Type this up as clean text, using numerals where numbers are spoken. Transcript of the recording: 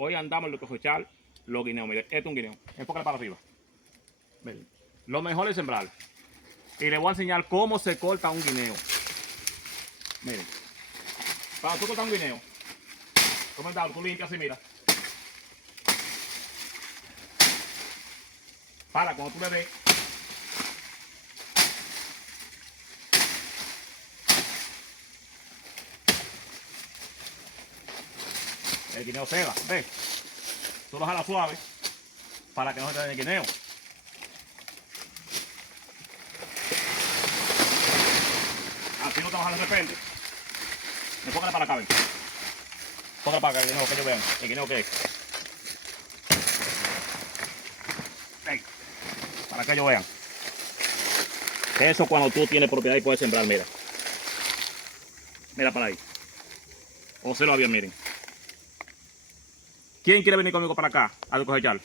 Hoy andamos en cosechar los guineos. Mire, este es un guineo. Enfócala para arriba. Miren. Lo mejor es sembrar. Y les voy a enseñar cómo se corta un guineo. Miren. Para tú cortar un guineo, tú limpias y mira. Para cuando tú le des. El guineo se va, ¿ves? Tú lo jalas suave para que no se te dañe el guineo. Así no te bajas de repente. Enfócala para acá, ven. Enfócala para acá, el guineo, que ellos vean. El guineo que es. Ven. Para que ellos vean. Eso cuando tú tienes propiedad y puedes sembrar, mira. Mira para ahí. Observa bien, miren. ¿Quién quiere venir conmigo para acá a cosechar?